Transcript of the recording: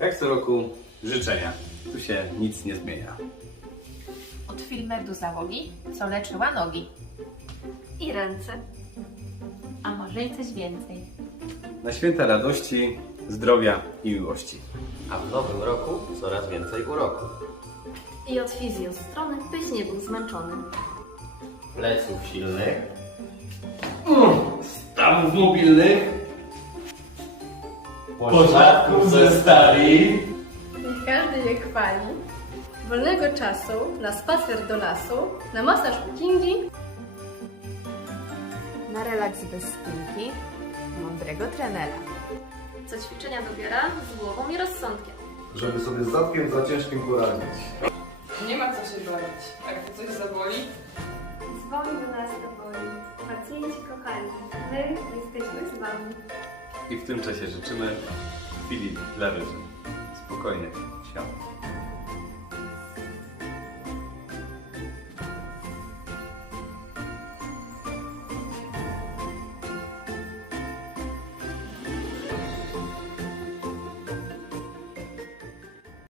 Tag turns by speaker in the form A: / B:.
A: Jak co roku życzenia. Tu się nic nie zmienia.
B: Od filmetu załogi, co leczyła nogi.
C: I ręce.
D: A może i coś więcej.
A: Na święta radości, zdrowia i miłości.
E: A w nowym roku coraz więcej uroku.
C: I od fizjo strony, byś nie był zmęczony.
E: Pleców silnych,
A: Stawów mobilnych.
E: Pośladków ze stali.
F: Niech każdy je chwali. Wolnego czasu na spacer do lasu, na masaż u Kingi,
B: Na relaks bez spinki, mądrego trenera.
C: Co ćwiczenia dobiera z głową i rozsądkiem.
G: żeby sobie z zatkiem za ciężkim poradzić.
H: Nie ma co się bawić. Jak to coś zaboli,
I: Dzwoń do nas do boli. Pacjenci kochani, my jesteśmy z Wami.
A: I w tym czasie życzymy chwili dla ryży. Spokojnych świąt.